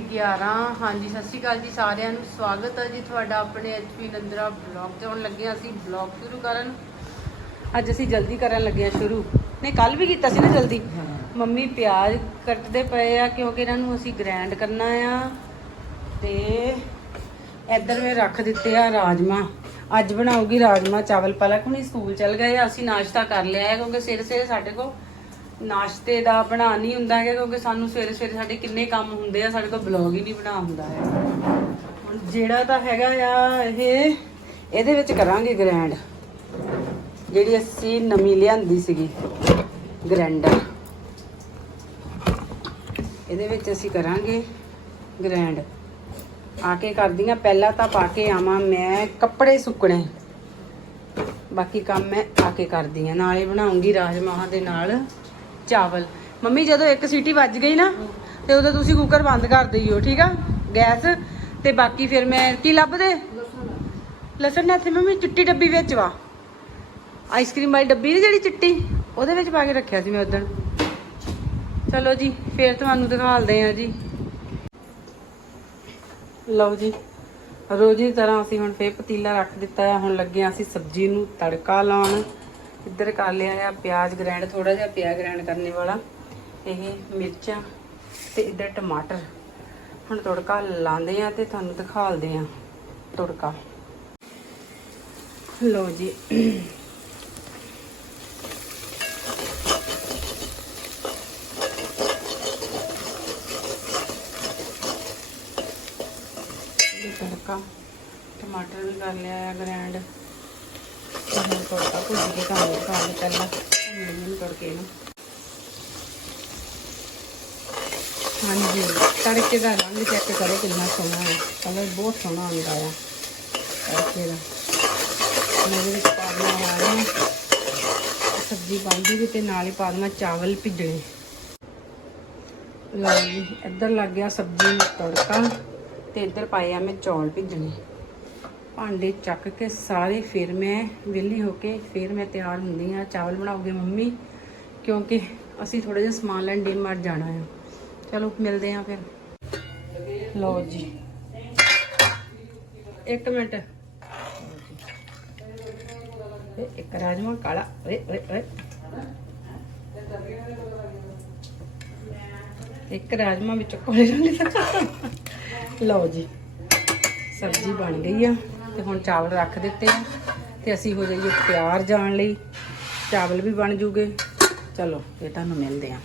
11 ਹਾਂਜੀ ਸਤਿ ਸ਼੍ਰੀ ਅਕਾਲ ਜੀ ਸਾਰਿਆਂ ਨੂੰ। ਸਵਾਗਤ ਹੈ ਜੀ ਤੁਹਾਡਾ ਆਪਣੇ ਐਚਪੀ ਨੰਦਰਾ ਬਲੌਗ ਤੇ। ਹੁਣ ਲੱਗੇ ਅਸੀਂ ਬਲੌਗ ਸ਼ੁਰੂ ਕਰਨ। ਅੱਜ ਅਸੀਂ ਜਲਦੀ ਕਰਨ ਲੱਗੇ ਆ ਸ਼ੁਰੂ। ਨਹੀਂ ਕੱਲ ਵੀ ਕੀਤਾ ਸੀ ਨਾ ਜਲਦੀ। ਮੰਮੀ ਪਿਆਜ਼ ਕੱਟਦੇ ਪਏ ਆ ਕਿਉਂਕਿ ਇਹਨਾਂ ਨੂੰ ਅਸੀਂ ਗ੍ਰਾਈਂਡ ਕਰਨਾ ਆ। ਤੇ ਇੱਧਰ ਮੈਂ ਰੱਖ ਦਿੱਤੇ ਆ ਰਾਜਮਾ। ਅੱਜ ਬਣਾਉਗੀ ਰਾਜਮਾ ਚਾਵਲ ਪਲਕ। ਹੁਣੀ ਸਕੂਲ ਚਲ ਗਏ ਆ। ਅਸੀਂ ਨਾਸ਼ਤਾ ਕਰ ਲਿਆ ਹੈ ਕਿਉਂਕਿ ਸਵੇਰੇ ਸਵੇਰੇ ਸਾਡੇ ਕੋਲ ਨਾਸ਼ਤੇ ਦਾ ਬਣਾ ਨਹੀਂ ਹੁੰਦਾ ਹੈਗਾ ਕਿਉਂਕਿ ਸਾਨੂੰ ਸਵੇਰੇ ਸਵੇਰੇ ਸਾਡੇ ਕਿੰਨੇ ਕੰਮ ਹੁੰਦੇ ਆ, ਸਾਡੇ ਕੋਲ ਬਲੌਗ ਹੀ ਨਹੀਂ ਬਣਾ ਹੁੰਦਾ ਹੈ ਹੁਣ ਜਿਹੜਾ ਤਾਂ ਹੈਗਾ ਆ, ਇਹ ਇਹਦੇ ਵਿੱਚ ਕਰਾਂਗੇ ਗ੍ਰੈਂਡ ਜਿਹੜੀ ਅਸੀਂ ਨਵੀਂ ਲਿਆਂਦੀ ਸੀਗੀ ਗ੍ਰੈਂਡਰ ਇਹਦੇ ਵਿੱਚ ਅਸੀਂ ਕਰਾਂਗੇ ਗ੍ਰੈਂਡ ਆ ਕੇ ਕਰਦੀ ਕਰਦੀਆਂ, ਪਹਿਲਾਂ ਤਾਂ ਪਾ ਕੇ ਆਵਾਂ ਮੈਂ ਕੱਪੜੇ ਸੁੱਕਣੇ। ਬਾਕੀ ਕੰਮ ਮੈਂ ਆ ਕੇ ਕਰਦੀ ਆ, ਨਾਲੇ ਬਣਾਉਂਗੀ ਰਾਜਮਾਹਾਂ ਦੇ ਨਾਲ। ਚਾਵਲ। ਮੰਮੀ, ਜਦੋਂ ਇੱਕ ਸੀਟੀ ਵੱਜ ਗਈ ਨਾ, ਤੇ ਉਦੋਂ ਤੁਸੀਂ ਕੁੱਕਰ ਬੰਦ ਕਰ ਦਈਓ, ਠੀਕ ਆ? ਗੈਸ। ਤੇ ਬਾਕੀ ਫਿਰ ਮੈਂ ਕੀ ਲੱਭਦੇ? ਲਸਣ ਨਾ ਇੱਥੇ ਮੰਮੀ, ਚਿੱਟੀ ਡੱਬੀ ਵਿੱਚ ਵਾ। ਆਈਸਕ੍ਰੀਮ ਵਾਲੀ ਡੱਬੀ ਨੀ ਜਿਹੜੀ ਚਿੱਟੀ? ਉਹਦੇ ਵਿੱਚ ਪਾ ਕੇ ਰੱਖਿਆ ਸੀ ਮੈਂ ਉਦੋਂ। ਚਲੋ ਜੀ, ਫਿਰ ਤੁਹਾਨੂੰ ਦਿਖਾਲਦੇ ਆ ਜੀ। ਲਓ ਜੀ, ਰੋਜ਼ ਦੀ ਤਰ੍ਹਾਂ ਅਸੀਂ ਹੁਣ ਫੇਰ ਪਤੀਲਾ ਰੱਖ ਦਿੱਤਾ ਹੈ ਹੁਣ ਲੱਗੇ ਹਾਂ ਅਸੀਂ ਸਬਜ਼ੀ ਨੂੰ ਤੜਕਾ ਲਾਉਣ। ਇੱਧਰ ਕਰ ਲਿਆ ਆ ਪਿਆਜ਼ ਗ੍ਰੈਂਡ ਥੋੜਾ ਜਿਹਾ ਪਿਆਜ਼ ਗ੍ਰੈਂਡ ਕਰਨੇ ਵਾਲਾ, ਇਹ ਮਿਰਚਾਂ ਤੇ ਇੱਧਰ ਟਮਾਟਰ। ਹੁਣ ਤੜਕਾ ਲਾਉਂਦੇ ਆ ਤੇ ਤੁਹਾਨੂੰ ਦਿਖਾਲਦੇ ਆ ਤੜਕਾ। ਲਓ ਜੀ। ਤੜਕਾ ਟਮਾਟਰ ਵੀ ਕਰ ਲਿਆ ਆ ਗ੍ਰੈਂਡ ਤੜਕਾ ਭੁੱਜ ਕੇ ਤੁਹਾਨੂੰ ਦਿਖਾਉਂਦੇ ਪਹਿਲਾਂ। ਭੁੰਨ ਤੜਕੇ ਨੂੰ। ਹਾਂਜੀ, ਤੜਕੇ ਦਾ ਰੰਗ ਚੈੱਕ ਕਰੋ ਕਿੰਨਾ ਸੋਹਣਾ ਹੈ। ਕਲਰ ਬਹੁਤ ਸੋਹਣਾ ਆਉਂਦਾ ਆ। ਤੜਕੇ ਦਾ। ਮੇਰੇ ਵਿੱਚ ਪਾ ਦੇਣਾ ਆ ਸਬਜ਼ੀ ਬਣ ਜੂਗੀ ਤੇ ਨਾਲ ਹੀ ਪਾ ਦੇਣਾ ਚਾਵਲ ਭਿੱਜਣੇ। ਲਓ ਜੀ, ਇੱਧਰ ਲੱਗ ਗਿਆ ਸਬਜ਼ੀ ਨੂੰ ਤੜਕਾ ਤੇ ਇੱਧਰ ਪਾਏ ਆ ਮੈਂ ਚੌਲ ਭਿੱਜਣੇ। ਭਾਂਡੇ ਚੱਕ ਕੇ ਸਾਰੇ ਫਿਰ ਮੈਂ ਵਿਹਲੀ ਹੋ ਕੇ ਫਿਰ ਮੈਂ ਤਿਆਰ ਹੁੰਦੀ ਆ ਚਾਵਲ ਬਣਾਉਗੇ ਮੰਮੀ? ਕਿਉਂਕਿ ਅਸੀਂ ਥੋੜਾ ਜਿਹਾ ਸਮਾਨ ਲੈਣ ਡੀ ਮਾਰਟ ਜਾਣਾ ਆ। ਚਲੋ, ਮਿਲਦੇ ਆ ਫਿਰ। ਲਓ ਜੀ। ਇੱਕ ਮਿੰਟ। ਇਹ ਇੱਕ ਰਾਜਮਾ ਕਾਲਾ। ਓਏ ਓਏ ਓਏ। ਇੱਕ ਰਾਜਮਾ ਵਿੱਚ ਕੋਲੇ ਰੰਗ ਲਓ ਜੀ। ਸਬਜ਼ੀ ਬਣ ਗਈ ਆ। ਤੇ ਹੁਣ ਚਾਵਲ ਰੱਖ ਦਿੱਤੇ ਆ ਤੇ ਅਸੀਂ ਹੋ ਜਾਈਏ ਤਿਆਰ ਜਾਣ ਲਈ। ਚਾਵਲ ਵੀ ਬਣ ਜੂਗੇ। ਚਲੋ ਇਹ ਤੁਹਾਨੂੰ ਮਿਲਦੇ ਆ।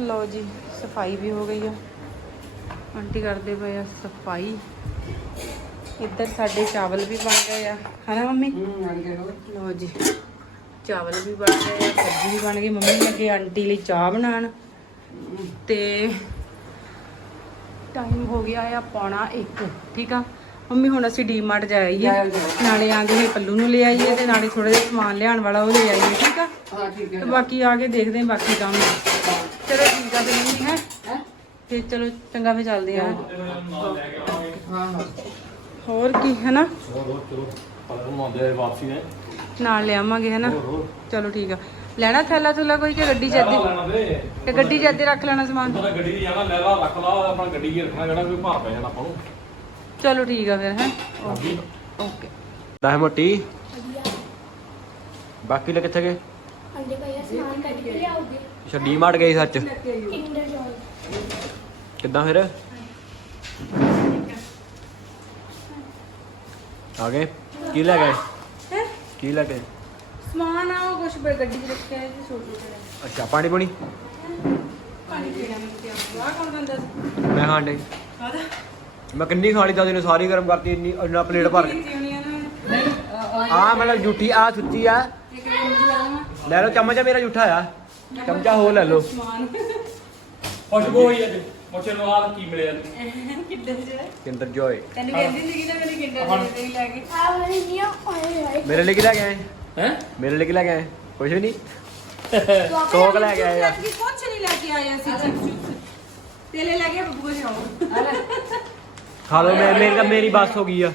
ਲਓ ਜੀ ਸਫ਼ਾਈ ਵੀ ਹੋ ਗਈ ਆ। ਆਂਟੀ ਕਰਦੇ ਪਏ ਆ ਸਫ਼ਾਈ। ਇੱਧਰ ਸਾਡੇ ਚਾਵਲ ਵੀ ਬਣ ਗਏ ਆ। ਹਨਾ ਮੰਮੀ? ਲਓ ਜੀ ਚਾਵਲ ਵੀ ਬਣ ਗਏ ਆ ਸਬਜ਼ੀ ਵੀ ਬਣ ਗਈ। ਮੰਮੀ ਲੱਗੇ ਆਂਟੀ ਲਈ ਚਾਹ ਬਣਾਉਣ। ਤੇ ਟਾਈਮ ਹੋ ਗਿਆ ਆ ਪੌਣਾ 1 ਠੀਕ ਆ? ਮੰਮੀ ਹੁਣ ਅਸੀਂ ਡੀਮਾਰਟ ਜਾਈਏ ਨਾਲੇ ਆਂਗੇ ਇਹ ਪੱਲੂ ਨੂੰ ਲੈ ਆਈਏ ਤੇ ਨਾਲੇ ਥੋੜਾ ਜਿਹਾ ਸਮਾਨ ਲਿਆਉਣ ਵਾਲਾ ਉਹ ਲੈ ਆਈਏ ਠੀਕ ਆ? ਹਾਂ ਠੀਕ ਤੇ ਬਾਕੀ ਆ ਕੇ ਦੇਖਦੇ ਹਾਂ ਬਾਕੀ ਕੰਮ। ਚਲੋ ਠੀਕ ਆ ਮੰਮੀ ਹੈ ਹੈ? ਤੇ ਚਲੋ ਚੰਗਾ ਫੇ ਚੱਲਦੇ ਆ ਹੋਰ ਕੀ ਹੈ ਨਾ ਨਾਲ ਲਿਆਵਾਂਗੇ ਹੈ ਨਾ ਚਲੋ ਠੀਕ ਆ। ਲੈਣਾ ਥੈਲਾ ਥੁਲਾ ਕੋਈ ਕਿ ਗੱਡੀ ਚ ਲੈਣਾ ਅੱਧੀ ਲੈਣਾ ਦੇ। ਤੇ ਗੱਡੀ ਚ ਅੱਧੀ ਰੱਖ ਲੈਣਾ ਸਮਾਨ? ਗੱਡੀ ਜਾਣਾ ਲੈ ਲਾ ਰੱਖ ਲਾ ਆਪਣਾ ਗੱਡੀ ਰੱਖਣਾ ਜਿਹੜਾ ਕੋਈ ਭਾਰ ਪੈ ਜਾਣਾ ਆਪਾਂ ਨੂੰ। ਚਲੋ ਠੀਕ ਆ ਫਿਰ ਹੈ? Okay okay. ਦਹ ਮੋਟੀ। ਬਾਕੀ ਲੈ ਕਿੱਥੇ ਗਏ? ਅੰਡੇ ਭਾਈਆ ਸਮਾਨ ਕੱਢ ਕੇ ਲਿਆਓਗੇ? ਅੱਛਾ ਡੀਮਾਰਟ ਗਏ ਸੱਚ? ਕਿੰਡਰ ਕਿੱਦਾਂ ਫਿਰ? ਆ ਗਏ? ਕੀ ਲੈ ਗਏ? ਹੈ? ਕੀ ਲੈ ਗਏ? ਸਮਾਨ ਆ ਉਹ ਕੁਛ ਬੜੀ ਗੱਡੀ ਚ ਰੱਖਿਆ ਹੈ ਛੋਟੀ ਜਿਹੀ। ਅੱਛਾ ਪਾਣੀ ਪੁਣੀ? ਪਾਣੀ ਪੀਣਾ ਮੈਂ ਕਿਹਾ ਆ ਕੌਣ ਦਿੰਦਾ ਮੈਂ ਕਾਹਦਾ? ਮੈਂ ਕਿੰਨੀ ਖਾ ਲਈ ਉਹਨੇ ਸਾਰੀ ਗਰਮ ਕਰਤੀ ਇੰਨੀ ਇੰਨਾ ਪਲੇਟ ਭਰ ਕੇ। ਆ ਮਤਲਬ ਜੂਠੀ ਆ ਸੁੱਚੀ ਆ। ਲੈ ਲਓ ਚਮਚ ਆ ਮੇਰਾ ਜੂਠਾ ਆ। ਚਮਚਾ ਹੋਰ ਲੈ ਲਓ। ਸਮਾਨ ਖੁਸ਼ਬੂ ਹੋਈ ਅੱਜ। ਮੁੱਛੇ ਨੂੰ ਆਹ ਕੀ ਮਿਲਿਆ ਤੈਨੂੰ ਕਿੱਦਾਂ ਜਿਹਾ ਕਿੰਦਰ ਜੋਏ। ਤੈਨੂੰ ਕਹਿੰਦੀ ਸੀ ਕਿ ਨਾ ਮੈਨੂੰ ਕਿੰਡਰ ਦੇ ਲੈ ਕੇ। ਆ ਹਾਏ ਮੇਰੇ ਲਈ ਕੀ ਲੈ ਕੇ ਆਏ? ਹੈ? ਮੇਰੇ ਲਈ ਕੀ ਲੈ ਕੇ ਆਏ? ਕੁਝ ਵੀ ਨਹੀਂ। ਸੌਕ ਲੈ ਕੇ ਆਏ ਆ। ਕੁਛ ਨਹੀਂ ਲੈ ਕੇ ਆਇਆ ਸੀ ਚਿਪਸ ਤੇਲੇ ਲੈ ਕੇ ਬੱਬੂ ਜਾਓ। ਖਾ ਲਓ ਮੈਂ ਮੇਰੀ ਤਾਂ ਮੇਰੀ ਬੱਸ ਹੋ ਗਈ ਆ।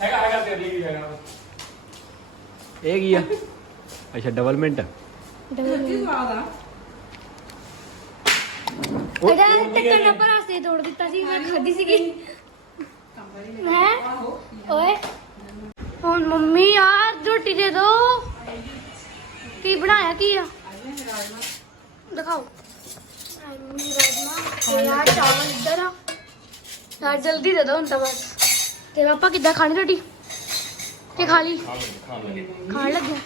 ਹੈਗਾ ਹੈਗਾ ਤੇਰੇ ਲਈ ਵੀ ਹੈਗਾ ਇਹ ਕੀ ਆ? ਅੱਛਾ ਡਬਲ ਮਿੰਟ ਸੱਚੀ ਸਵਾਦ ਆ ਇਹਦਾ ਟੱਕਰ ਨਾ ਪਰ ਹੱਸੇ ਤੋੜ ਦਿੱਤਾ ਸੀ ਮੈਂ ਖਾਦੀ ਸੀਗੀ। ਮੈਂ ਓਏ। ਹੁਣ ਮੰਮੀ ਯਾਰ ਰੋਟੀ ਦੇ ਦੋ। ਕੀ ਬਣਾਇਆ ਕੀ ਆ? ਦਿਖਾਓ। ਮੰਮੀ ਰਾਜਮਾ ਯਾਰ ਚਾਵਲ ਇੱਧਰ ਆ। ਯਾਰ ਜਲਦੀ ਦੇ ਦੋ ਹੁਣ ਤਾਂ ਬਸ। ਤੇ ਪਾਪਾ ਕਿੱਦਾਂ ਖਾਣੀ ਰੋਟੀ? ਤੇ ਖਾ ਲਈ। ਖਾਣ ਲੱਗਿਆ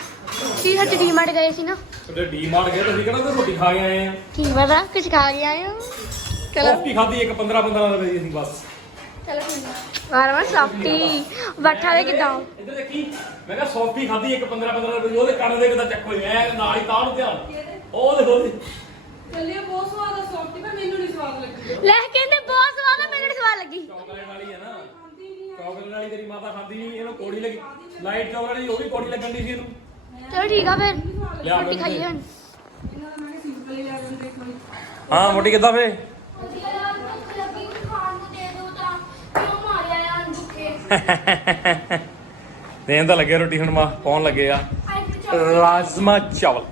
ਕੀ ਹੱਟ ਡੀਮਾਰਟ ਗਏ ਸੀ ਨਾ? ਤੇ ਡੀ ਮਾਰ ਗਏ ਤੁਸੀਂ ਕਿਹੜਾ ਕੋਈ ਰੋਟੀ ਖਾ ਕੇ ਆਏ ਆ? ਕੀ ਪਤਾ ਕੁਝ ਖਾ ਕੇ ਆਏ ਹੋ। ਚਲੋ। ਕਾਫੀ ਖਾਧੀ ਇੱਕ 15 15 ਰੁਪਏ ਦੀ ਅਸੀਂ ਬਸ। ਚਲੋ ਵਾਰ ਸੌਫਟੀ। ਬੈਠਾ ਦੇ ਕਿਦਾਂ? ਇੱਧਰ ਦੇਖੀ ਮੈਂ ਕਿਹਾ ਸੌਫੀ ਖਾਧੀ ਇੱਕ 15 15 ਰੁਪਏ ਦੀ ਉਹਦੇ ਕੰਨ ਦੇ ਕਿਤਾ ਚੱਕੋ ਐ ਨਾਲ ਹੀ ਤਾਂ ਨੂੰ ਧਿਆਨ ਉਹ ਦੇਖੋ ਚੱਲਿਏ ਬਹੁਤ ਸਵਾਦ ਆ ਸੌਫਟੀ ਪਰ ਮੈਨੂੰ ਨਹੀਂ ਸਵਾਦ ਲੱਗੀ। ਲੈ ਕਹਿੰਦੇ ਬਹੁਤ ਸਵਾਦ ਆ ਮੈਨੂੰ ਨੀ ਸਵਾਦ ਲੱਗੀ। ਚਾਕਲੇਟ ਵਾਲੀ ਹੈ ਨਾ। ਚਾਕਲੇਟ ਵਾਲੀ ਤੇਰੀ ਮਾਤਾ ਖਾਂਦੀ ਨਹੀਂ ਇਹਨੂੰ ਕੋੜੀ ਲੱਗੀ ਲਾਈਟ ਚਾਕਲੇਟ ਦੀ ਉਹ ਵੀ ਕੋੜੀ ਲੱਗਣ ਦੀ ਸੀ ਇਹਨੂੰ। ਚਲੋ ਠੀਕ ਆ ਫਿਰ ਲਿਆ ਰੋਟੀ ਖਾਈਏ ਹੁਣ। ਇਹਨਾਂ ਦਾ ਮੈਂ ਸਿੰਪਲ ਹੀ ਲੈ ਮੋਟੀ ਕਿੱਦਾਂ ਫੇ? ਲੱਗੀ ਖਾਣ ਨੂੰ ਦੇ ਦੋ ਤਾਂ ਦੇਣ ਲੱਗੇ ਰੋਟੀ ਹੁਣ ਮਾ ਪਾਉਣ ਲੱਗੇ ਆ। ਅੱਜ ਰਾਜਮਾ ਚਾਵਲ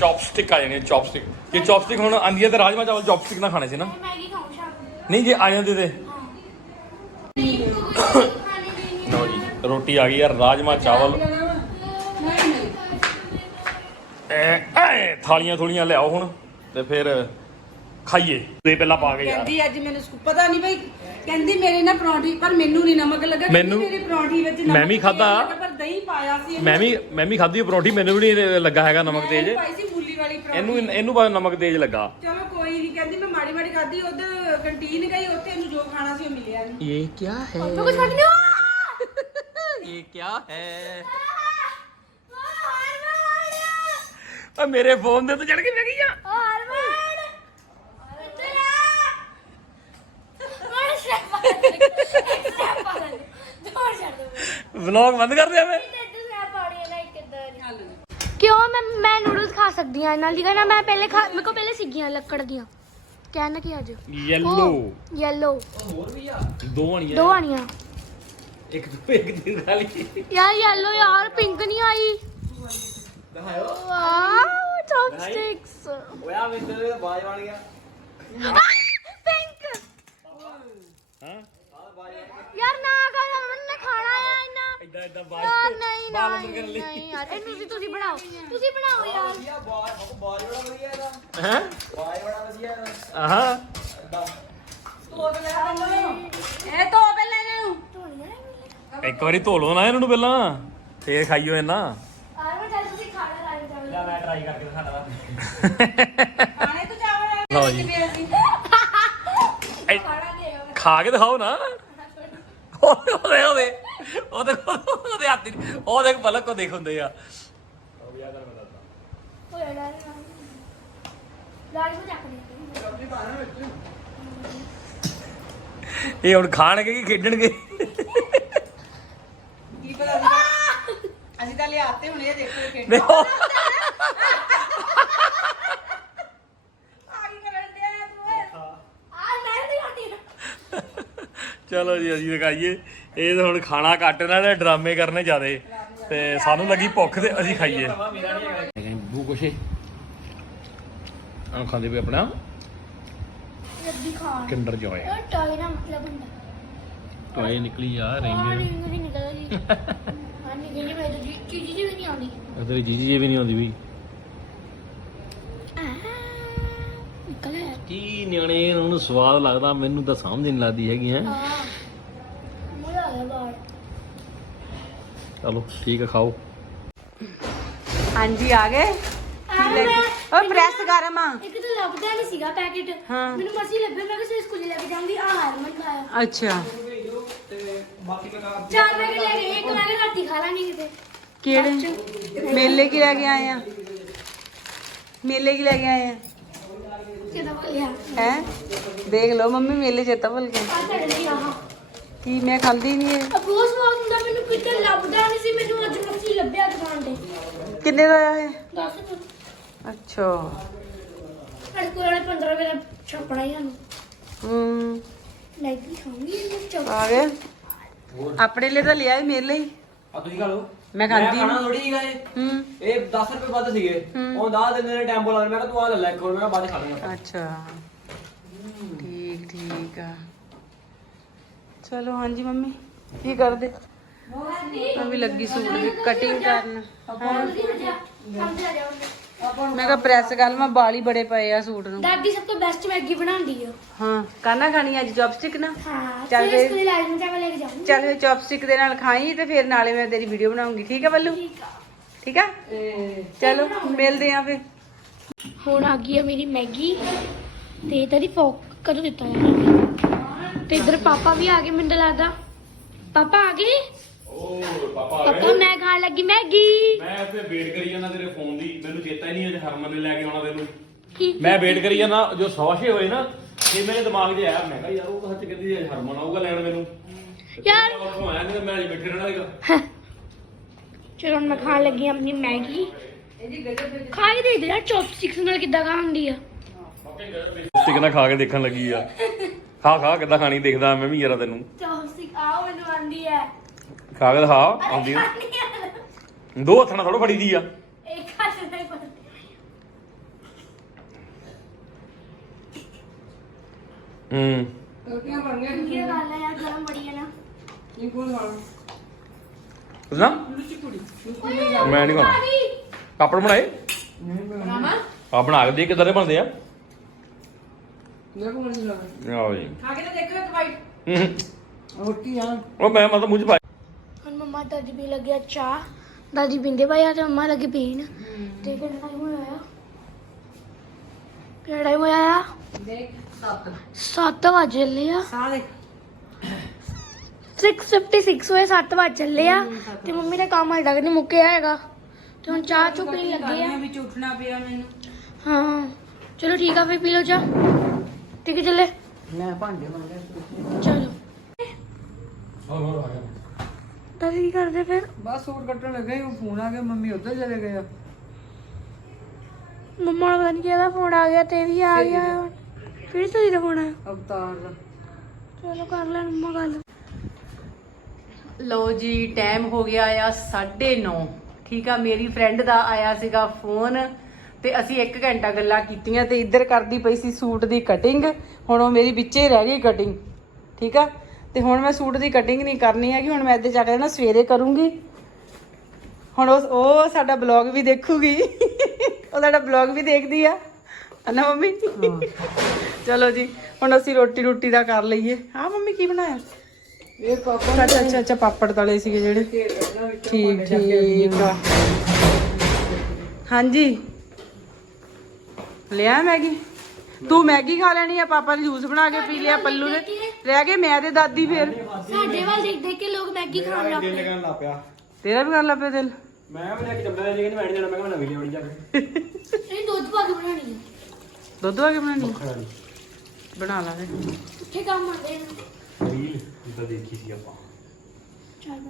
ਚੌਪਸਟਿਕ ਆ ਜਾਣੀ ਚੌਪਸਟਿਕ ਜੇ ਚੌਪਸਟਿਕ ਹੁਣ ਆਂਦੀ ਹੈ ਤੇ ਰਾਜਮਾ ਚਾਵਲ ਚੌਪਸਟਿਕ ਨਾਲ ਖਾਣੇ ਸੀ ਨਾ। ਮੈਂ ਮੈਗੀ ਖਾਉਂ ਸ਼ਾਮ ਨੂੰ? ਨਹੀਂ ਜੇ ਆ ਜਾਂਦੇ ਤੇ। ਲਓ ਜੀ ਰੋਟੀ ਆ ਗਈ ਆ ਰਾਜਮਾ ਚਾਵਲ। ਨਹੀਂ ਨਹੀਂ ਐ ਐ ਥਾਲੀਆਂ ਥੋਲੀਆਂ ਲਿਆਓ ਹੁਣ ਤੇ ਫਿਰ ਖਾਈਏ। ਤੇ ਪਹਿਲਾਂ ਪਾ ਕੇ ਯਾਰ। ਕਹਿੰਦੀ ਅੱਜ ਮੈਨੂੰ ਸਕੂ- ਪਤਾ ਨਹੀਂ ਬਈ ਕਹਿੰਦੀ ਮੇਰੇ ਨਾ ਪਰੌਂਠੀ ਪਰ ਮੈਨੂੰ ਨਹੀਂ ਨਮਕ ਲੱਗਾ ਕਹਿੰਦੀ ਮੈਨੂੰ- ਮੇਰੀ ਪਰੌਂਠੀ ਵਿੱਚ ਮੈਂ ਵੀ ਤੇਜ਼ ਖਾਧਾ। ਲੱਗਾ, ਪਰ ਦਹੀਂ ਪਾਇਆ ਸੀ ਮੈਂ ਵੀ ਮੈਂ ਵੀ ਖਾਧੀ ਪਰੌਂਠੀ ਮੈਨੂੰ ਵੀ ਨਹੀਂ ਲੱਗਾ ਹੈਗਾ ਨਮਕ ਤੇਜ਼ ਪਾਈ ਸੀ ਪਰੌਂਠੀ ਇਹਨੂੰ ਇਹਨੂੰ ਬਸ ਨਮਕ ਤੇਜ਼ ਲੱਗਾ ਚਲੋ ਕੋਈ ਨਹੀਂ ਕਹਿੰਦੀ ਮੈਂ ਮਾੜੀ ਮਾੜੀ ਖਾਧੀ ਉਧਰ ਕੰਟੀਨ ਗਈ ਉੱਥੇ ਇਹਨੂੰ ਜੋ ਖਾਣਾ ਸੀ ਉਹ ਮਿਲਿਆ ਨਹੀਂ ਇਹ ਕੀ ਹੈ ਮੈਂ ਕੁਝ ਖਾਣੀ ਨਹੀਂ ਇਹ ਕੀ ਹੈ ਆ ਮੇਰੇ ਫੋਨ ਦੇ ਉੱਤੇ ਚੜ ਕੇ ਬਹਿ ਗਈ ਆ ਵਲੌਗ ਬੰਦ ਕਰ ਦਿਆ ਮੈਂ ਇੱਧਰ ਸ਼ੈਪ ਪਾਣੀ ਨਾ ਕਿੱਦਾਂ ਕਿਉਂ ਮੈਂ ਮੈਂ ਨੂਡਲਸ ਖਾ ਸਕਦੀ ਹਾਂ ਨਾਲ ਦੀ ਨਾ ਮੈਂ ਪਹਿਲੇ ਖਾ ਮੇਰੇ ਕੋ ਪਹਿਲੇ ਸੀਗੀਆਂ ਲੱਕੜ ਦੀਆਂ ਕਹਿਣ ਕੀ ਅੱਜ ਯੈਲੋ ਯੈਲੋ ਦੋ ਆਣੀਆਂ ਦੋ ਆਣੀਆਂ ਇੱਕ ਦੋ ਇੱਕ ਦੀ ਖਾਲੀ ਯਾਰ ਯੈਲੋ ਯਾਰ ਪਿੰਕ ਨਹੀਂ ਆਈ ਵਾਓ ਚੌਪਸਟਿਕਸ ਓਏ ਆ ਮਿੰਦਰ ਦੇ ਬਾਜ ਬਣ ਗਿਆ ਪਿੰਕ ਹਾਂ ਯਾਰ ਨਾ ਕਰ ਮੈਨੇ ਖਾਣਾ ਆ ਇੰਨਾ ਇਦਾਂ ਯਾਰ ਨਹੀਂ ਬਾਲ ਨਹੀਂ ਯਾਰ ਇਹਨੂੰ ਤੁਸੀਂ ਤੁਸੀਂ ਬਣਾਓ। ਤੁਸੀਂ ਬਣਾਓ ਯਾਰ। ਯਾ ਬਾਜ ਬਾਜ ਬੜਾ ਵਧੀਆ ਇਹਦਾ। ਹੈ? ਬਾਜ ਬੜਾ ਵਧੀਆ ਇਹਦਾ। ਆਹਾਂ। ਇਹ ਤੋਂ ਪਹਿਲਾਂ ਇਹਨਾਂ। ਨੂੰ ਧੋਣੀਆਂ ਇੱਕ ਵਾਰੀ ਧੋ ਲਓ ਨਾ ਇਹਨਾਂ ਨੂੰ ਪਹਿਲਾਂ। ਫੇਰ ਖਾਈਓ ਇਹਨਾਂ। ਮੈਂ ਟਰਾਈ ਕਰਕੇ ਦਿਖਾਣਾ ਖਾਣੇ ਤੋਂ ਚਾਵਲ ਅਸੀਂ। ਖਾ ਕੇ ਦਿਖਾਓ ਨਾ। ਉਹਦੇ ਉਹਦੇ ਉਹਦੇ ਉਹਦੇ ਉਹਦੇ ਹੱਥ ਹੀ- ਉਹ ਦੇਖ ਪਲਕ ਕੋ ਦੇਖ ਹੁੰਦੇ ਆ। ਨੂੰ ਦੇ। ਇਹ ਹੁਣ ਖਾਣਗੇ ਕਿ ਖੇਡਣਗੇ? ਕੀ ਪਤਾ ਅਸੀਂ ਅਸੀਂ ਤਾਂ ਲਿਆਤੇ ਹੁਣ ਇਹ ਦੇਖੋ ਨਹੀਂ ਉਹ- ਤੂੰ। ਆ ਮੈਂ ਨਹੀਂ ਖਾਂਦੀ ਚਲੋ ਜੀ ਅਸੀਂ ਦਿਖਾਈਏ। ਇਹ ਤਾਂ ਹੁਣ ਖਾਣਾ ਘੱਟ ਇਹਨਾਂ ਨੇ ਡਰਾਮੇ ਕਰਨੇ ਜ਼ਿਆਦੇ। ਤੇ ਸਾਨੂੰ ਲੱਗੀ ਭੁੱਖ ਤੇ ਅਸੀਂ ਖਾਈਏ। ਬੂ ਕੁਛੇ ਆਂ ਖਾਂਦੇ ਵੀ ਆਪਣਾ। ਰੱਬੀ ਖਾਣ। Kinder Joy. ਉਹ ਦਾ ਮਤਲਬ ਹੁੰਦਾ। ਟੋਏ ਨਿਕਲੀ ਆ ਰਿੰਗ ਨਹੀਂ ਨਹੀਂ ਨਿਕਲਦਾ। ਜੀ ਹਾਂ ਨਿਕਲ ਜੀ ਮੇਰੇ ਜੀ ਚੀਜ਼ ਜੀ ਵੀ ਨਹੀਂ ਆਉਂਦੀ। ਤੇਰੀ ਜੀਜੀ ਜੀ ਵੀ ਨਹੀਂ ਆਉਂਦੀ ਵੀ। ਨਿਕਲ ਕੀ ਨਿਆਣੇ ਨੂੰ ਸਵਾਦ ਲੱਗਦਾ ਮੈਨੂੰ ਤਾਂ ਸਮਝ ਨਹੀਂ ਲੱਗਦੀ ਹੈਗੀ ਹੈ ਹਾਂ ਮਜ਼ਾ ਆ ਗਿਆ ਬਾਹਰ ਚਲੋ ਠੀਕ ਹੈ ਖਾਓ। ਹਾਂਜੀ ਆ ਗਏ? ਆ ਓਏ ਪ੍ਰੈਸ ਗਰਮ ਆ। ਇੱਕ ਤਾਂ ਲੱਭਦਾ ਨਹੀਂ ਸੀਗਾ ਪੈਕੇਟ ਹਾਂ। ਮੈਨੂੰ ਮਸੀ ਲੱਭਿਆ ਮੈਂ ਕਿਸੇ ਸਕੂਲ ਲੈ ਕੇ ਜਾਂਦੀ ਆ ਹਾਰਮਨ ਖਾਇਆ ਅੱਛਾ। ਚਾਰ ਪੈਕੇਟ ਲੈ ਗਏ ਇੱਕ ਮੈਂ ਕਿਹਾ ਰਾਤੀ ਖਾ ਲਾਂਗੇ ਕਿਤੇ। ਕਿਹੜੇ? ਮੇਲੇ ਕੀ ਲੈ ਕੇ ਆਏ ਆ? ਮੇਲੇ ਕੀ ਲੈ ਕੇ ਆਏ ਆ? ਬੋਲਿਆ ਹੈ? ਦੇਖ ਲਓ ਮੰਮੀ ਮੇਲੇ ਚੇਤਾ ਭੁੱਲ ਗਏ। ਆ ਤੁਹਾਡੇ ਲਈ ਆਹ। ਕੀ ਮੈਂ ਖਾਂਦੀ ਨਹੀਂ ਇਹ? ਆ ਬਹੁਤ ਸਵਾਦ ਹੁੰਦਾ ਮੈਨੂੰ ਕਿਤੇ ਲੱਭਦਾ ਨਹੀਂ ਸੀ ਮੈਨੂੰ ਅੱਜ ਮਸੀ ਲੱਭਿਆ ਦੁਕਾਨ ਤੇ। ਕਿੰਨੇ ਦਾ ਆਇਆ ਇਹ? ਦੱਸ ਤੂੰ। ਅੱਛਾ। ਸਾਡੇ ਕੋਲ ਵਾਲੇ 15 ਰੁਪਏ ਦਾ ਛਾਪਣਾ ਹੀ ਸਾਨੂੰ ਹੂੰ। ਮੈਗੀ ਖਾਉਂਗੀ ਮੈਂ ਚੌਕ ਆ ਗਏ। ਆਪਣੇ ਲਈ ਤਾਂ ਲਿਆ ਮੇਰੇ ਲਈ। ਆ ਤੁਸੀਂ ਖਾ ਲਓ। ਮੈਂ ਖਾਂਦੀ ਖਾਣਾ। ਥੋੜੀ ਸੀਗਾ ਇਹ। ਹੂੰ। ਇਹ 10 ਰੁਪਏ ਵੱਧ ਸੀਗੇ। ਉਹ 10 ਦਿਨ ਦੇ ਟਾਈਮ ਬੋਲਾ ਮੈਂ ਕਿਹਾ ਤੂੰ ਆ ਲੈ ਲੈ ਹੋਰ ਮੈਂ ਬਾਅਦ ਚ ਖਾ ਲਵਾਂਗਾ ਅੱਛਾ। ਠੀਕ ਠੀਕ ਆ। ਚਲੋ ਹਾਂਜੀ ਮੰਮੀ ਕੀ ਕਰਦੇ? ਮੈਂ ਵੀ ਲੱਗੀ ਸੂਟ ਦੀ ਕਟਿੰਗ ਕਰਨ। ਮੈਂ ਕਿਹਾ ਪ੍ਰੈਸ ਕਰ ਮੈਂ ਬਾਲੀ ਬੜੇ ਪਏ ਆ ਸੂਟ ਨੂੰ। ਦਾਦੀ ਸਭ ਤੋਂ ਬੈਸਟ ਮੈਗੀ ਬਣਾਉਂਦੀ ਆ। ਹਾਂ ਕਾਨਾ ਖਾਣੀ ਅੱਜ ਚੌਪਸਟਿਕ ਨਾ? ਹਾਂ ਚੱਲ ਫਿਰ। ਸਕੂਲ ਨੂੰ ਮੈਂ ਲੈ ਕੇ ਚੱਲ ਫਿਰ ਚੌਪਸਟਿਕ ਦੇ ਨਾਲ ਖਾਈ ਤੇ ਫਿਰ ਨਾਲੇ ਮੈਂ ਤੇਰੀ ਵੀਡੀਓ ਬਣਾਉਂਗੀ। ਠੀਕ ਆ ਬੱਲੂ? ਠੀਕ ਆ। ਠੀਕ ਆ? ਚਲੋ ਮਿਲਦੇ ਆ ਫਿਰ। ਹੁਣ ਆ ਗਈ ਆ ਮੇਰੀ ਮੈਗੀ ਤੇ ਇਹਦਾ ਦੀ ਫੋਕ ਕਦੋਂ ਦਿੱਤਾ ਯਾਰ ਤੇ ਇਧਰ ਪਾਪਾ ਵੀ ਆ ਗਏ ਮੈਨੂੰ ਲੱਗਦਾ। ਪਾਪਾ ਆ ਗਏ? ਓ ਪਾਪਾ ਪਾਪਾ ਮੈਂ ਖਾਣ ਲੱਗੀ ਮੈਗੀ। ਮੈਂ ਇੱਥੇ ਵੇਟ ਕਰੀ ਜਾਂਦਾ ਤੇਰੇ ਫੋਨ ਦੀ। ਮੈਨੂੰ ਚੇਤਾ ਹੀ ਨਹੀਂ ਅੱਜ ਹਰਮਨ ਨੇ ਲੈ ਕੇ ਆਉਣਾ ਤੈਨੂੰ। ਕੀ ਮੈਂ ਵੇਟ ਕਰੀ ਜਾਂਦਾ ਜੋ ਸਵਾਸ਼ੇ ਹੋਏ ਨਾ ਇਹ ਮੇਰੇ ਦਿਮਾਗ 'ਚ ਆਇਆ ਮੈਂ ਕਿਹਾ ਯਾਰ ਉਹ ਸੱਚ ਕਹਿੰਦੀ ਅੱਜ ਹਰਮਨ ਆਊਗਾ ਲੈਣ ਮੈਨੂੰ। ਯਾਰ ਉੱਥੋਂ ਆਇਆ ਨਹੀਂ ਤਾਂ ਮੈਂ ਅੱਜ ਬੈਠੇ ਰਹਿਣਾ ਸੀਗਾ ਚਲੋ ਹੁਣ ਮੈਂ ਖਾਣ ਲੱਗੀ ਆ ਆਪਣੀ ਮੈਗੀ। ਖਾ ਕੇ ਦੇਖ ਯਾਰ ਚੌਪਸਟਿਕਸ ਨਾਲ ਕਿੱਦਾਂ ਖਾਂਦੀ ਆ। ਸਟਿਕ ਨਾਲ ਖਾ ਕੇ ਦੇਖਣ ਲੱਗੀ ਆ। ਖਾ ਖਾ ਕਿੱਦਾਂ ਖਾਣੀ ਦੇਖਦਾ ਮੈਂ ਵੀ ਯਾਰਾ ਤੈਨੂੰ। ਚੌਪਸਟਿਕ ਆਓ ਮੈਨੂੰ ਆਂਦੀ ਹੈ। ਖਾ ਕੇ ਦਿਖਾ ਆਉਂਦੀ ਆ। ਦੋ ਹੱਥਾਂ ਨਾਲ ਥੋੜਾ ਫੜੀ ਦੀ ਆ ਇੱਕ ਹੱਥ ਨਾਲ ਹੀ। ਪਤਾ ਹੂੰ ਕੀ ਗੱਲ ਹੈ ਯਾਰ ਗਰਮ ਬੜੀ ਹੈ? ਨਾ। ਨਾ ਮੈਂ ਨਹੀਂ ਖਾਣਾ। ਪਾਪੜ ਬਣਾਏ? ਆ ਬਣਾ ਕੇ ਦੇ ਕਿਦਾਂ ਦੇ ਬਣਦੇ ਆ। ਆਓ ਜੀ ਖਾ ਕੇ ਤਾਂ ਦੇਖੋ ਇੱਕ ਵਾਈਟ ਹੂੰ। ਰੋਟੀ ਆ। ਉਹ ਮੈਂ ਮਤਲਬ ਮੂੰਹ ਚ ਮੰਮਾ ਦਾਦੀ ਪੀ ਲੱਗਿਆ ਚਾਹ। ਦਾਦੀ ਪੀਂਦੇ ਪਏ ਆ ਤੇ ਮੰਮਾ ਲੱਗੇ ਪੀਣ। ਤੇ ਕਿੰਨਾ ਟਾਈਮ ਹੋਇਆ ਆ? ਕਿੰਨਾ ਟਾਈਮ ਹੋਇਆ ਆ? ਦੇਖ ਸੱਤ। 7 ਵਜੇ ਚੱਲੇ ਆ। ਸਾਹ ਦੇਖ। 656 ਹੋਏ 7 ਵਜੇ ਚੱਲੇ ਆ। ਤੇ ਮੰਮੀ ਦਾ ਕੰਮ ਹਾਲੇ ਤੱਕ ਨਹੀਂ ਮੁੱਕਿਆ ਹੈਗਾ। ਤੇ ਹੁਣ ਚਾਹ ਚੁ ਪੀਣ ਲੱਗੇ ਆ। ਵਿੱਚ ਉੱਠਣਾ ਪਿਆ ਮੈਨੂੰ। ਹਾਂ। ਚਲੋ ਠੀਕ ਆ ਫਿਰ ਪੀ ਲਓ ਚਾਹ। ਠੀਕ ਹੈ ਚੱਲੇ। ਮੈਂ ਭਾਂਡੇ ਮੰਗਿਆ ਚਲੋ। ਦਾਦੀ ਕੀ ਕਰਦੇ ਫਿਰ? ਬਸ ਸੂਟ ਕੱਟਣ ਲੱਗੇ ਉਹ ਫੋਨ ਆ ਗਿਆ ਮੰਮੀ ਉੱਧਰ ਚਲੇ ਗਏ ਆ। ਮੰਮਾ ਨੂੰ ਪਤਾ ਨਹੀਂ ਕਿਹਦਾ ਫੋਨ ਆ ਗਿਆ ਤੇ ਵੀ ਆ ਗਿਆ। ਹੁਣ। ਫਿਰ ਤੁਸੀਂ ਦਾ ਫੋਨ ਅਵਤਾਰ ਦਾ। ਚਲੋ ਕਰ ਲੈਣ ਮੰਮਾ ਗੱਲ। ਲੋ ਜੀ ਟਾਈਮ ਹੋ ਗਿਆ ਆ 9:30 ਠੀਕ ਆ ਮੇਰੀ ਫਰੈਂਡ ਦਾ ਆਇਆ ਸੀਗਾ ਫੋਨ ਤੇ ਅਸੀਂ 1 ਘੰਟਾ ਗੱਲਾਂ ਕੀਤੀਆਂ ਤੇ ਇੱਧਰ ਕਰਦੀ ਪਈ ਸੀ ਸੂਟ ਦੀ ਕਟਿੰਗ ਹੁਣ ਉਹ ਮੇਰੀ ਵਿੱਚੇ ਰਹਿ ਗਈ ਕਟਿੰਗ ਠੀਕ ਆ? ਤੇ ਹੁਣ ਮੈਂ ਸੂਟ ਦੀ ਕਟਿੰਗ ਨਹੀਂ ਕਰਨੀ ਹੈਗੀ ਹੁਣ ਮੈਂ ਇੱਥੇ ਜਾ ਕੇ ਨਾ ਸਵੇਰੇ ਕਰੂੰਗੀ। ਹੁਣ ਉਹ ਉਹ ਸਾਡਾ ਬਲੌਗ ਵੀ ਦੇਖੂਗੀ। ਉਹ ਸਾਡਾ ਬਲੌਗ ਵੀ ਦੇਖਦੀ ਆ। ਹਨਾ ਮੰਮੀ? ਚਲੋ ਜੀ ਹੁਣ ਅਸੀਂ ਰੋਟੀ ਰੋਟੀ ਦਾ ਕਰ ਲਈਏ। ਹਾਂ ਮੰਮੀ ਕੀ ਬਣਾਇਆ? ਇਹ ਪਾਪੜ ਅੱਛਾ ਅੱਛਾ ਅੱਛਾ ਪਾਪੜ ਤਲੇ ਸੀਗੇ ਜਿਹੜੇ। ਠੀਕ ਠੀਕ ਆ। ਹਾਂਜੀ। ਲਿਆ ਮੈਗੀ? ਤੂੰ ਮੈਗੀ ਖਾ ਲੈਣੀ ਆ ਪਾਪਾ ਨੇ ਜੂਸ ਬਣਾ ਕੇ ਪੀ ਲਿਆ ਪੱਲੂ ਨੇ। ਰਹਿ ਗਏ ਮੈਂ ਤੇ ਦਾਦੀ ਫੇਰ। ਸਾਡੇ ਵੱਲ ਦੇਖ ਦੇਖ ਕੇ ਲੋਕ ਮੈਗੀ ਖਾਣ ਲੱਗ ਦਿਲ ਪਏ। ਲੱਗਣ ਲੱਗ ਪਿਆ। ਤੇਰਾ ਵੀ ਕਰ ਲਾ ਪਿਆ ਦਿਲ? ਮੈਂ ਵੀ ਲੈ ਕੇ ਚੰਬਾ ਜੀ ਕਹਿੰਦੀ ਮੈਂ ਨਹੀਂ ਜਾਣਾ। ਮੈਂ ਕਿਹਾ ਮੈਂ ਨਵੀਂ ਲਿਆਉਣੀ ਜਾ ਕੇ। ਨਹੀਂ ਦੁੱਧ ਪਾ ਕੇ ਬਣਾਉਣੀ ਹੈ ਦੁੱਧ ਆ ਕੇ ਬਣਾਣੀ ਬਣਾ ਲਾ ਫਿਰ। ਉੱਥੇ ਕੰਮ ਆਉਂਦੇ ਨੇ ਰੀਲ ਜਿੱਦਾਂ ਦੇਖੀ ਸੀ ਆਪਾਂ।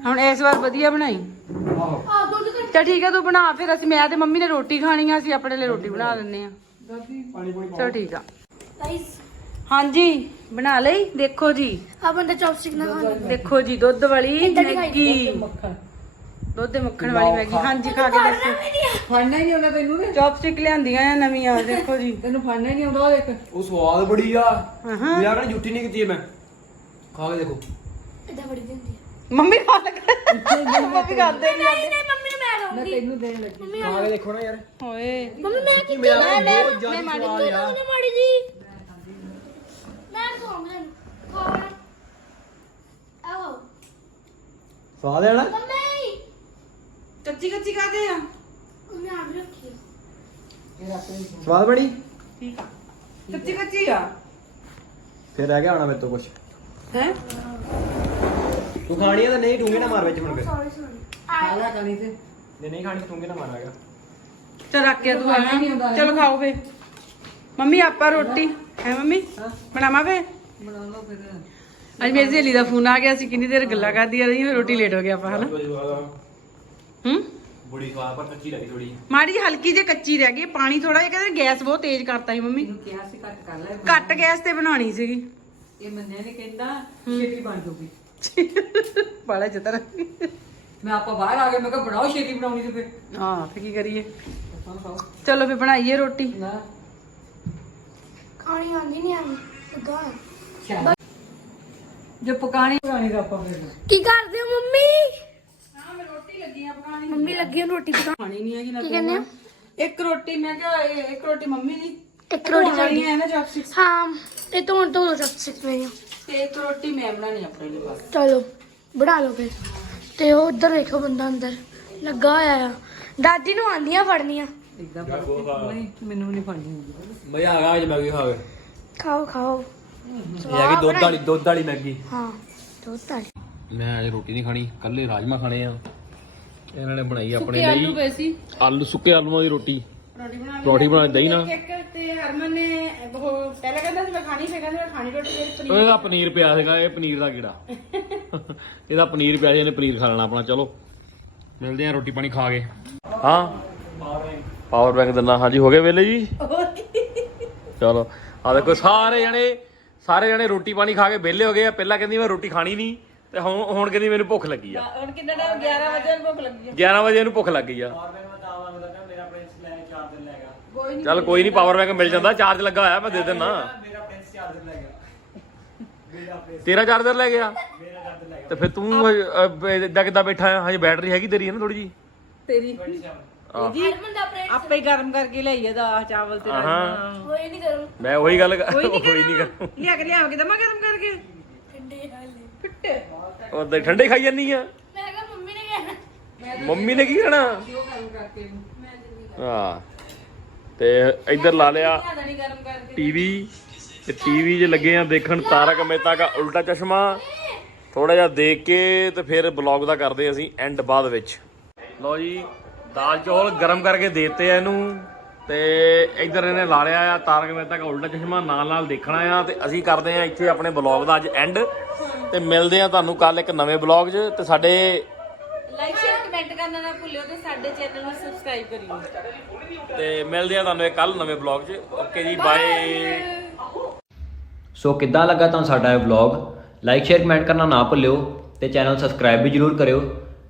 ਹੁਣ ਇਸ ਵਾਰ ਵਧੀਆ ਬਣਾਈ? ਆਹੋ। ਆ ਦੁੱਧ ਕਰ ਚਲ ਠੀਕ ਆ ਤੂੰ ਬਣਾ। ਫਿਰ ਅਸੀਂ ਮੈਂ ਤੇ ਮੰਮੀ ਨੇ ਰੋਟੀ ਖਾਣੀ ਆ ਅਸੀਂ ਆਪਣੇ ਲਈ ਰੋਟੀ ਬਣਾ ਲੈਣੇ ਆ। ਪਾਣੀ ਪੂਣੀ ਚਲ ਠੀਕ ਆ। ਗਾਇਸ ਹਾਂਜੀ। ਬਣਾ ਲਈ ਦੇਖੋ ਜੀ। ਆ ਬੰਦਾ ਚੌਪਸਟਿਕ ਨਾਲ ਖਾਂਦਾ ਦੇਖੋ ਜੀ ਦੁੱਧ ਵਾਲੀ ਏਦਾਂ ਦੀ ਖਾਈ। ਮੈਗੀ ਦੁੱਧ ਦੇ ਮੱਖਣ ਵਾਲੀ ਮੈਗੀ। ਹਾਂਜੀ ਖਾ ਕੇ ਦੇਖੋ। ਫੜਨਾ ਹੀ ਨਹੀਂ ਆਉਂਦਾ ਤੈਨੂੰ ਤੇ ਚੌਪਸਟਿਕ ਲਿਆਂਦੀਆਂ ਆ ਨਵੀਆਂ ਦੇਖੋ ਜੀ। ਤੈਨੂੰ ਫੜਨਾ ਹੀ ਨਹੀਂ ਆਉਂਦਾ ਉਹ ਦੇਖ। ਉਹ ਸਵਾਦ ਬੜੀ ਆ। ਹਾਂ ਵਿਆਹ ਕਣ ਜੁੱਟੀ ਨਹੀਂ ਕੀਤੀ ਮੈਂ। ਖਾ ਕੇ ਦੇਖੋ। ਇਦਾਂ ਬੜੀ ਦਿੰਦੀ ਹੈ ਮੰਮੀ ਖਾ ਲੱਗ ਮੰਮੀ ਖਾਂਦੇ ਨਹੀਂ ਨਹੀਂ ਨਹੀਂ ਮੰਮੀ ਨੂੰ ਮੈਂ ਮੈਂ ਦਊਂਗੀ ਤੈਨੂੰ ਦੇਣ ਲੱਗੀ। ਖਾ ਕੇ ਦੇਖੋ ਨਾ ਯਾਰ। ਓਏ। ਮੰਮੀ ਮੈਂ ਕੀ ਮੇਰਾ ਮੈਂ ਮੈਂ ਮੈਂ ਮਾੜੀ ਆ। ਜੀ ਮਾੜੀ ਜੀ ਮੈਂ ਖਾਵਾਂਗਾ ਖਾਣਾ ਆਓ ਸਵਾਦ ਹੈ ਨਾ? ਕੱਚੀ ਕੱਚੀ ਖਾਦੇ ਆ। ਉਹਨੇ ਆਗ ਰੱਖੀ ਸਵਾਦ ਬੜੀ ਠੀਕ ਆ। ਕੱਚੀ ਕੱਚੀ ਆ। ਫਿਰ ਰਹਿ ਗਿਆ ਹੋਣਾ ਮੇਰੇ ਤੋਂ ਕੁਝ ਹੈ? ਤੂੰ ਖਾਣੀ ਆ ਤਾਂ ਨਹੀਂ ਟੂੰਗੇ ਨਾ ਮਾਰ ਵਿੱਚ ਹੁਣ ਫਿਰ ਸੌਰੀ ਸੌਰੀ ਖਾਲਾ ਕਣੀ ਤੇ ਜੇ ਨਹੀਂ ਖਾਣੀ ਟੂੰਗੇ ਨਾ ਮਾਰ ਹੈਗਾ। ਚਲ ਰੱਖ ਕੇ ਤੂੰ ਆ। ਚਲੋ ਖਾਓ ਫੇ ਮੰਮੀ ਆਪਾਂ ਰੋਟੀ। ਹੈ ਮੰਮੀ? ਬਣਾਵਾ ਫੇ ਬਣਾ ਲਓ ਫਿਰ। ਅੱਜ ਮੇਰੀ ਸਹੇਲੀ ਦਾ ਫੋਨ ਆ ਗਿਆ ਸੀ ਕਿੰਨੀ ਦੇਰ ਗੱਲਾਂ ਕਰਦੀਆਂ ਰਹੀਆਂ ਰੋਟੀ ਲੇਟ ਹੋ ਗਿਆ ਆਪਾਂ ਹਨਾ? ਹੂੰ? ਬੜੀ ਸਵਾਦ ਪਰ ਕੱਚੀ ਲੱਗੀ ਥੋੜੀ ਮਾੜੀ ਜਿਹੀ ਹਲਕੀ ਜਿਹੀ ਕੱਚੀ ਰਹਿ ਗਈ ਪਾਣੀ ਥੋੜਾ ਜਿਹਾ ਕਹਿੰਦੇ ਗੈਸ ਬਹੁਤ ਤੇਜ਼ ਕਰਤਾ ਸੀ ਮੰਮੀ। ਇਹਨੂੰ ਕਿਹਾ ਸੀ ਕੱਟ ਕਰ ਲੈ। ਘੱਟ ਗੈਸ ਤੇ ਬਣਾਉਣੀ ਸੀਗੀ। ਇਹ ਮੰਨਿਆ ਨੇ ਕਹਿੰਦਾ ਛੇਤੀ ਬਣ ਜੂਗੀ। ਬਾਲਾ ਚਤਰ। ਮੈਂ ਆਪਾਂ ਬਾਹਰ ਆ ਗਏ ਮੈਂ ਕਿਹਾ ਬਣਾਓ ਛੇਤੀ ਬਣਾਉਣੀ ਤੇ ਫਿਰ। ਹਾਂ ਫੇ ਕੀ ਕਰੀਏ? ਖਾਓ। ਚਲੋ ਫੇ ਬਣਾਈਏ ਰੋਟੀ। ਨਾ। ਨਹੀਂ ਲੱਗਾ ਜੇ ਪਕਾਣੀ ਪਕਾਣੀ ਦਾ ਆਪਾਂ ਫਿਰ। ਕੀ ਕਰਦੇ ਹੋ ਮੰਮੀ? ਹਾਂ ਮੈਂ ਰੋਟੀ ਲੱਗੀ ਆ ਪਕਾਣੀ ਮੰਮੀ ਲੱਗੀ ਆ ਰੋਟੀ ਪਕਾਉਣ। ਖਾਣੀ ਨਹੀਂ ਹੈਗੀ ਨਾ ਕੀ ਕਹਿੰਦੇ ਆ ਇੱਕ ਰੋਟੀ ਮੈਂ ਕਿਹਾ ਇਹ- ਇੱਕ ਰੋਟੀ ਮੰਮੀ ਦੀ। ਇੱਕ ਰੋਟੀ ਖਾਣੀ ਹੈ ਨਾ ਚੌਪਸਟਿਕ ਹਾਂ ਇਹ ਤੋਂ ਤੋਂ ਦੋ ਚਪਸਟਿਕ ਮੇਰੀਆਂ ਤੇ ਇੱਕ ਰੋਟੀ ਮੈਂ ਬਣਾਣੀ ਆਪਣੇ ਲਈ ਬਸ। ਚਲੋ ਬਣਾ ਲਓ ਫਿਰ। ਤੇ ਉਹ ਉਧਰ ਵੇਖੋ ਬੰਦਾ ਅੰਦਰ। ਲੱਗਾ ਹੋਇਆ ਆ। ਦਾਦੀ ਨੂੰ ਆਂਦੀਆਂ ਫੜਨੀਆਂ। ਇਦਾਂ ਨਹੀਂ ਮੈਨੂੰ ਨਹੀਂ ਫੜਨੀ ਹੁੰਦੀ। ਮਜ਼ਾ ਆ ਗਿਆ ਅੱਜ ਮੈਗੀ ਖਾ ਕੇ। ਖਾਓ ਖਾਓ। ਇਹ ਆ ਕਿ ਦੁੱਧ ਵਾਲੀ ਦੁੱਧ ਵਾਲੀ ਮੈਗੀ। ਹਾਂ ਦੁੱਧ ਵਾਲੀ। ਮੈਂ ਅੱਜ ਰੋਟੀ ਨਹੀਂ ਖਾਣੀ ਕੱਲੇ ਰਾਜਮਾ ਖਾਣੇ ਆ। ਇਹਨਾਂ ਨੇ ਬਣਾਈ ਆਪਣੇ ਆਲੂ ਲਈ ਪਏ ਸੀ। ਆਲੂ ਸੁੱਕੇ ਆਲੂਆਂ ਦੀ ਰੋਟੀ। ਰੋਟੀ ਬਣਾ ਲਈ ਰੋਟੀ ਬਣਾ ਦਹੀਂ ਨਾ ਇੱਕ ਤੇ ਹਰਮਨ ਨੇ ਉਹ ਪਹਿਲਾਂ ਕਹਿੰਦਾ ਸੀ ਮੈਂ ਖਾਣੀ ਫੇ ਕਹਿੰਦਾ ਮੈਂ ਖਾਣੀ ਰੋਟੀ ਫਿਰ ਪਨੀਰ। ਇਹਦਾ ਪਨੀਰ ਪਿਆ ਸੀਗਾ ਇਹ ਪਨੀਰ ਦਾ ਕੀੜਾ ਇਹਦਾ ਪਨੀਰ ਪਿਆ ਸੀ ਇਹਨੇ ਪਨੀਰ ਖਾ ਲੈਣਾ ਆਪਣਾ ਚਲੋ। ਮਿਲਦੇ ਆ ਰੋਟੀ ਪਾਣੀ ਖਾ ਕੇ। ਹਾਂ? ਪਾਵਰ ਬੈਂਕ ਦਿੰਦਾ ਹਾਂਜੀ ਹੋ ਗਏ ਵੇਲੇ ਜੀ। ਚਲੋ ਆ ਦੇਖੋ ਸਾਰੇ ਜਣੇ ਸਾਰੇ ਜਣੇ ਰੋਟੀ ਪਾਣੀ ਖਾ ਕੇ ਵਿਹਲੇ ਹੋ ਗਏ ਆ। ਪਹਿਲਾਂ ਕਹਿੰਦੀ ਮੈਂ ਰੋਟੀ ਖਾਣੀ ਨਹੀਂ ਤੇ ਹੁਣ ਹੁਣ ਕਹਿੰਦੀ ਮੈਨੂੰ ਭੁੱਖ ਲੱਗੀ ਆ। ਹੁਣ ਕਿੰਨਾ ਟਾਈਮ 11 ਵਜੇ ਨੂੰ ਭੁੱਖ ਲੱਗੀ 11 ਵਜੇ ਇਹਨੂੰ ਭੁੱਖ ਲੱਗੀ ਆ। ਔਰ ਮੈਂ ਬਤਾਵਾਂ ਮੈਂ ਮੇਰਾ ਪ੍ਰਿੰਸ ਲੈ ਚਾਰਜਰ ਲੈ ਗਿਆ। ਕੋਈ ਨਹੀਂ ਚੱਲ ਕੋਈ ਨਹੀਂ ਪਾਵਰ ਬੈਂਕ ਮਿਲ ਜਾਂਦਾ ਚਾਰਜ ਲੱਗਾ ਹੋਇਆ ਮੈਂ ਦੇ ਦਿੰਦਾ ਮੇਰਾ ਪ੍ਰਿੰਸ ਚਾਰਜਰ ਲੈ ਗਿਆ। ਮੇਰਾ ਪ੍ਰਿੰਸ ਤੇਰਾ ਚਾਰਜਰ ਲੈ ਗਿਆ? ਮੇਰਾ ਚਾਰਜਰ ਲੈ ਗਿਆ। ਤੇ ਫਿਰ ਤੂੰ ਇਦਾਂ ਕਿੱਦਾਂ ਬੈਠਾ ਆ? ਹਜੇ ਬੈਟਰੀ ਹੈਗੀ ਤੇਰੀ ਹੈ ਨਾ ਥੋੜੀ ਜੀ ਤੇਰੀ। ਹਰਮਨ ਦਾ ਪ੍ਰੇਟ ਆਪੇ ਹੀ ਗਰਮ ਕਰਕੇ ਲਈਏ ਦਾ ਚਾਵਲ ਤੇ ਹਾਂ ਹੋਏ ਨਹੀਂ ਗਰਮ। ਮੈਂ ਉਹੀ ਗੱਲ ਕਰ- ਉਹੀ ਨਹੀਂ ਕਰ ਲਿਆ ਕੇ ਲਿਆ ਕੇ ਦਮਾ ਗਰਮ ਕਰਕੇ। ਠੰਡੇ ਹਾਲੇ ਫਿੱਟੇ। ਉਹਦੇ ਠੰਡੇ ਖਾਈ ਜਾਂਦੀ ਆ। ਮੈਂ ਕਿਹਾ ਮੰਮੀ ਨੇ ਕਹਿਣਾ। ਮੰਮੀ ਨੇ ਕੀ ਕਹਿਣਾ? ਹਾਂ। ਤੇ ਇੱਧਰ ਲਾ ਲਿਆ ਨਹੀਂ ਗਰਮ ਕਰਕੇ। ਟੀਵੀ। ਤੇ ਟੀਵੀ 'ਚ ਲੱਗੇ ਆ ਦੇਖਣ ਤਾਰਕ ਮਹਿਤਾ ਦਾ ਉਲਟਾ ਚਸ਼ਮਾ। ਥੋੜਾ ਜਿਹਾ ਦੇਖ ਕੇ ਤੇ ਫਿਰ ਬਲੌਗ ਦਾ ਕਰਦੇ ਅਸੀਂ ਐਂਡ ਬਾਅਦ ਵਿੱਚ। ਲਓ ਜੀ ਦਾਲ ਚੌਲ ਗਰਮ ਕਰਕੇ ਦੇਤੇ ਆ ਇਹਨੂੰ ਤੇ ਇੱਧਰ ਇਹਨੇ ਲਾ ਲਿਆ ਆ ਤਾਰਕ ਮਹਿਤਾ ਦਾ ਉਲਟਾ ਚਸ਼ਮਾ ਨਾਲ ਨਾਲ ਦੇਖਣਾ ਆ ਤੇ ਅਸੀਂ ਕਰਦੇ ਆ ਇੱਥੇ ਆਪਣੇ ਬਲੌਗ ਦਾ ਅੱਜ ਐਂਡ ਤੇ ਮਿਲਦੇ ਆ ਤੁਹਾਨੂੰ ਕੱਲ ਇੱਕ ਨਵੇਂ ਬਲੌਗ 'ਚ ਤੇ ਸਾਡੇ ਲਾਈਕ ਸ਼ੇਅਰ ਕਮੈਂਟ ਕਰਨਾ ਨਾ ਭੁੱਲਿਓ ਤੇ ਸਾਡੇ ਚੈਨਲ ਨੂੰ ਸਬਸਕ੍ਰਾਈਬ ਕਰਿਓ। ਤੇ ਮਿਲਦੇ ਆ ਤੁਹਾਨੂੰ ਕੱਲ ਨਵੇਂ ਬਲੌਗ 'ਚ। ਓਕੇ ਜੀ ਬਾਏ ਸੋ ਕਿੱਦਾਂ ਲੱਗਾ ਤੁਹਾਨੂੰ ਸਾਡਾ ਇਹ ਵਲੌਗ ਲਾਈਕ ਸ਼ੇਅਰ ਕਮੈਂਟ ਕਰਨਾ ਨਾ ਭੁੱਲਿਓ ਤੇ ਚੈਨਲ ਸਬਸਕ੍ਰਾਈਬ ਵੀ ਜਰੂਰ ਕਰਿਓ।